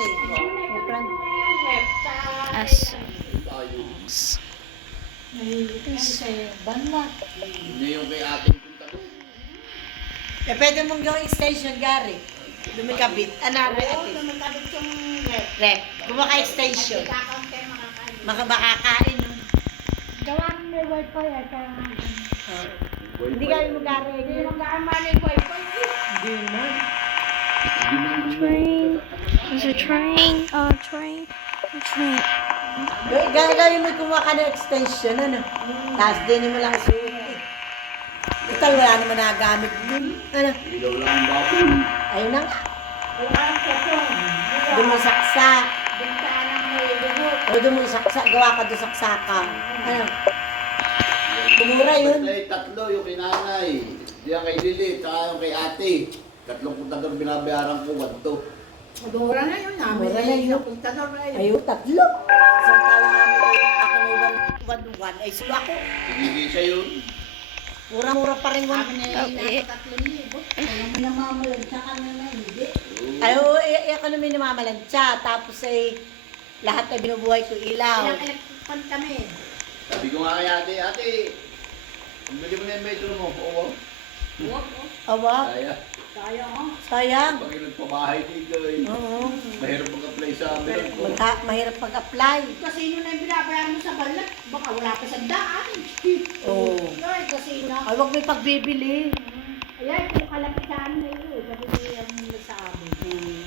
Gary. May plan. As Banlat. Hindi yung kay ating punta doon. Pwede mong gawing station, Gary. Dumikabit. Anari at least. Dumikabit yung Rep. Kumaka-extension. Makakain. Gawa ng may wifi at Hindi kami mag-Gary. hindi mag-aaman yung wifi. Hindi naman. train. There's a train. Train. A train. Gagawin mo kumaka ng extension, ano? Tapos din mo lang sulit. Ito, wala naman nagagamit dun. Ano? Ilaw lang ang bapon. Ayun na nga. Wala ang ketong. Dumusaksak. Bintana may lubot. O dumusaksak. Gawa ka doon saksaka. Ano? Tumura yun. Tatlo yung kay nanay. Diyan kay Lili, tsaka yung kay ate. Tatlong puntador binabayaran ko, 1-2. Mura na yun namin. Mura na yun. Puntador na yun. Ayun, tatlo. Isang tala namin ako may 1-1. Ay, sila ko. Hindi siya yun. Mura-mura pa rin. Sabi niya Okay. yung 3,000. Kaya mo namamalag sa kanila hindi. Ay, ako namin namamalansya. Tapos ay lahat ay binubuhay ko ilaw. Ilang electric kami. Sabi ko nga kay ate, bili mo na yung metro mo. Oo. Awa, Kaya, Kaya ko. sayang. pag nagpabahay dito eh. Oo. Mahirap mag-apply sa amin ko. Mahirap pag-apply. Kasino na yung binabayaran mo sa balat? Baka wala pa sa daan. Oo. Ay, kasino. Ay, huwag may pagbibili. Ayan, kung kalapitan na yun. Sabi niya sa amin.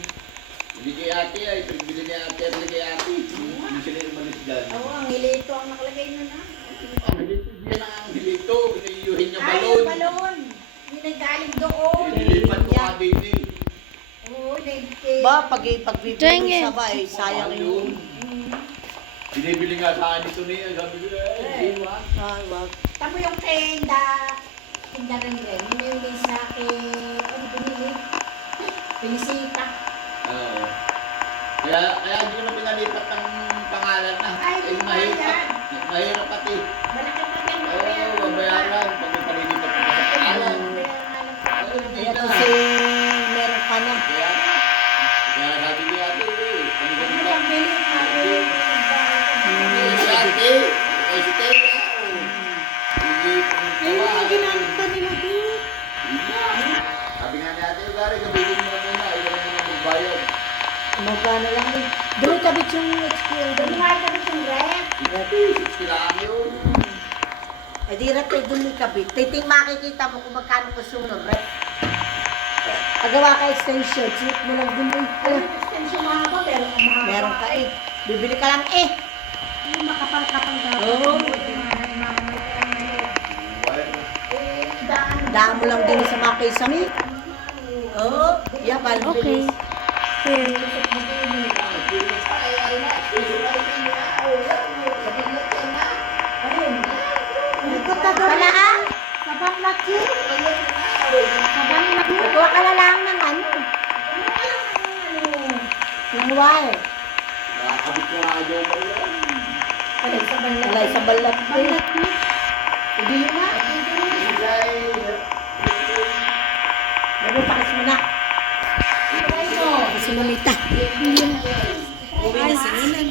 Hindi kay ate ay, pagbili ni ate at kay ate. Hindi sila umalis dyan. Oo, ang hilito ang nakalagay na na. Ang hilito, yan ang hilito. Pinayuhin niya Ay, balon. yung balon. Hindi nagaling doon. Nililipat ko nga din eh. Oo, nagtip. Ba, pagbibili Dang mo it. sa bay, sayang yun. Binibili nga sa akin ito niya. Sabi ko, siwa. Ay, wag. Tamo yung tinda rin rin. Hindi yung sa akin, ano binili? Pinisita. Oo. Kaya hindi ko na pinalipat ng pangalan na. Ay, Eh, mahirap. Mahirap pati. Malaki pa din. Oo, babayaran. Pag may palilipat ko sa pangalan. Ay, hindi Kaya na. kasi meron ka na. Kaya sabi ko ate, ano Ano ba? bang bili? Si ate, ay si Tela. Hindi, ginamit ka nila doon. Sabi nga ni ate, Gary, gamitin mo na muna. Ayaw mo na magbayad. Magkano lang din. Doon kabit yung experience. Doon nga kami yung rep. Ate, 60 lang yun. Ay, di rep eh, doon yung kabit. Titing makikita mo kung magkano gusto mo ng rep. Pagawa ka extension, suot mo lang doon. Ano extension mga ko, pero ang Meron ka eh. Bibili ka lang eh. Yung makapal-kapal daw. Oo. Daan mo lang din sa mga kisami. Oo. Yeah, Okay. Here. Wala ah. Sabang laki. Kuha ka na lang ng ano. Yung wire. Nakakabit ko nga yung balon. Wala sa balat. Hindi na. Nabupakas mo na. Kasi mamita. Uwi na singinan.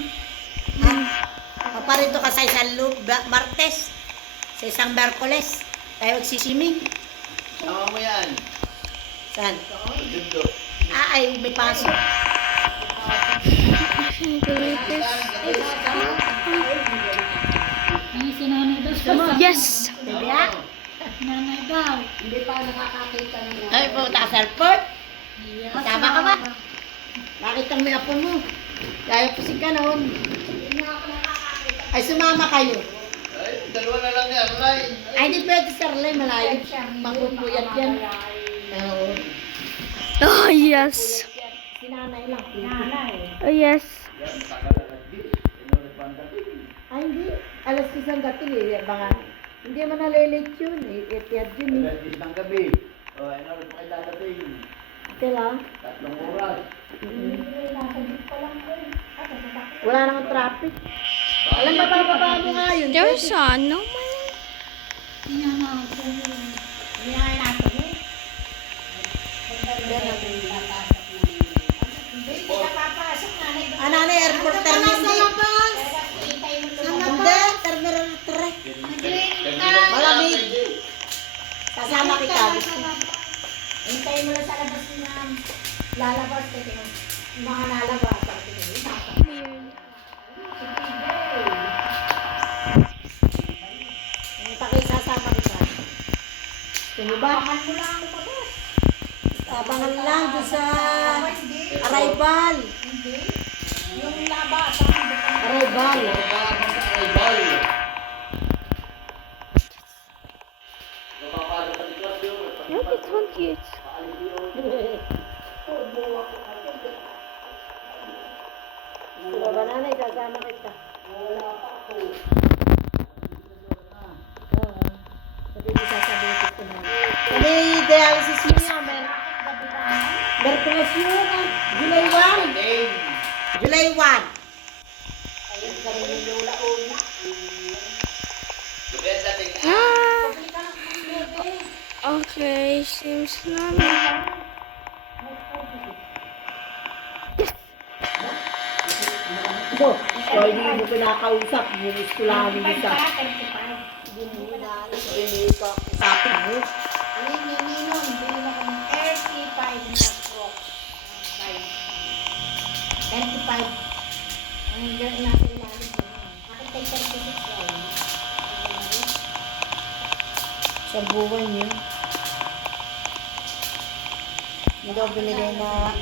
Ha? Paparito ka sa isang Martes. Sa isang Merkules. Tayo magsisiming. Tama mo yan. Saan? Dundo. Ay, may pasok. Yes. Bebe ha? Nanay daw. Hindi pa nakakakita ng Ay, pumunta ka sa airport. Tama ka ba? Bakit ang may apo mo? Kaya pusig ka noon. Ay, sumama kayo. Ay, dalawa na lang yan, Ray. Ay, hindi pwede sa Arlay, malayo. Mapupuyat yan. Oo. Oh, yes. Si nanay lang. nanay. Oh, yes. Yan, tagal na nag-dis. Ano na pandating? Ay, hindi. Alas 6 ang gating eh. Baka, hindi mo nalilate yun eh. Etiyad yun eh. Alas 10 ng gabi. O, ano rin pa kayo dadating? Okay lang. 3 oras. Wala namang traffic. Alam ba, bababa mo nga yun. There's no man. Hindi nga natin eh. Hindi, papapasok Nagagit ko. Hintayin mo lang sa labas na lalabas. Kasi yung mga lalabas. Weird. Ang pakisasama kita. Sino ba? Bakan mo lang ako pa ba? Abangan lang doon sa Hindi. arrival. Hindi. Yung labas. Arrival. Arrival. Napapalo ka ni Claude yun. No, it's not cute. Diba ba nanay, sasama kita? Wala pa ako. Sabi ko sasabihin ko na. Ano yung dialysis mo niya? Gabi ka naman. Merkulas yun ah. July 1. Name. July 1. Ayun ka rin yung lola una. Maganda ting Ah, Pabili ka ng bebe. okay, seems not. Ito, so hindi mo pinakausap. Bumis ko lang ang isa. Hindi mo kausapin mo. Ayun, yung ninong. Bili na ko ng 35 na croc. 25. Ang nasa ilalim ko. Akin tayo 36 daw. Sa buwan yun. Hindi daw binigay na ha?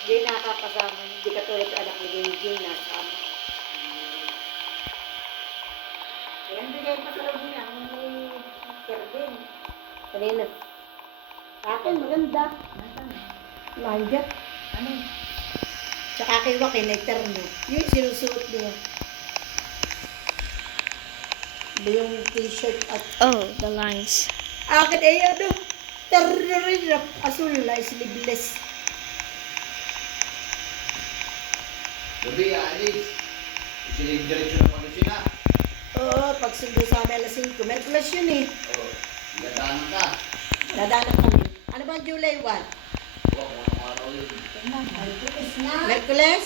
Hindi nakakasama. Hindi katulad sa anak ni Jane nasama. Ayan, bigay pa sa loob niya. Ang may kerdin. Kanina. Sa akin, maganda. Nandiyan. Ano? Tsaka kay Joaquin, eterno. Yun, sinusuot niya. Ba yung t-shirt at Oh, the lines. akin ay ano, terno rin na asul na sleeveless. Gabi, alis. Isinig-diretso ng pag-isina. Oo, pag sundo sa amin alas 5. Merkulas yun eh. Oo. Gandaan ka. Dadaanan kami. Ano ba ang July 1? Oo, kung anong araw yun. Malitis na. Merkules?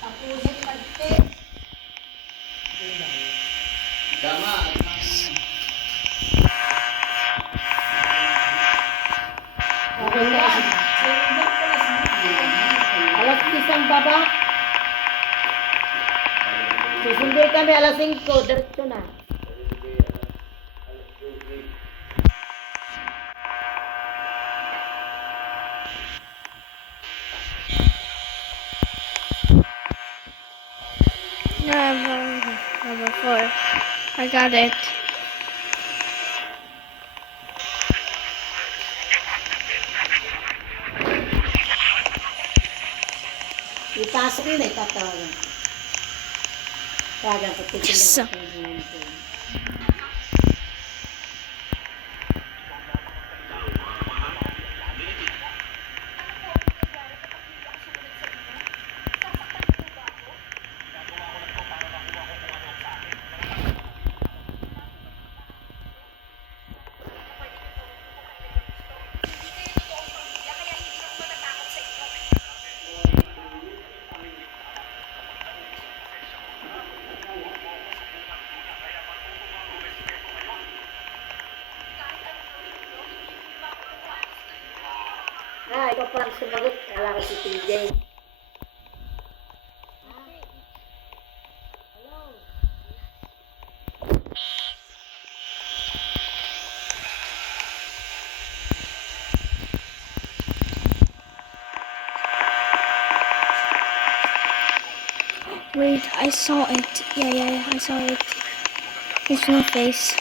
Tapusin pagte. Tama. Okay na kasi. Alas 10 ang baba. Susundo kami alas 5. Diretso na. Number 4. I got it. Ipasok yun eh, tatawagan. Tawagan ko, titignan Yes. ko kung ano ito. Ikaw parang sumagot. Kala ko si TJ. Wait, I saw it. Yeah, I saw it. There's no face.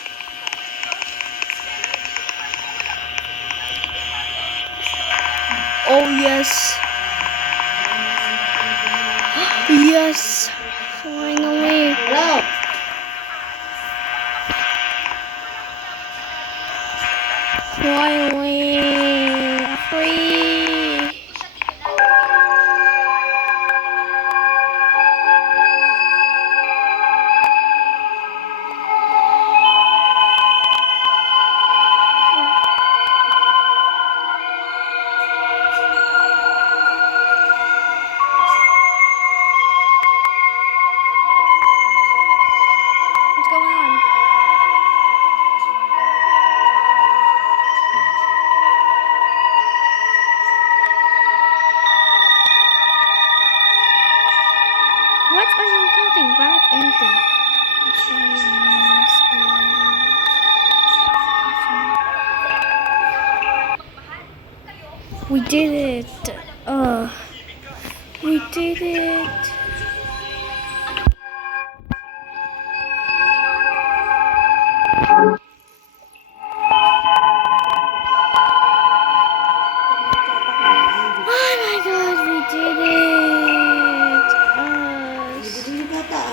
Oh, yes. Yes. Finally. Hello? Finally. Free. What are you talking about? Anything? We did it. We did it. Oh my god, we did it. Hindi bata.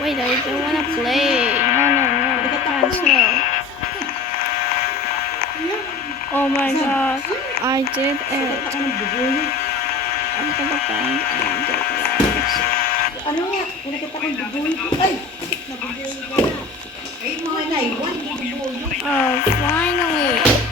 Wait, I don't wanna play. No. Cancel. Oh my god, I did it. I'm gonna bang and it works. Ano nga? Kung nakita kong bubuhay ko. Ay! Nabubuhay ka na. Ay, mga naiwan. Nabubuhay. Oh, finally.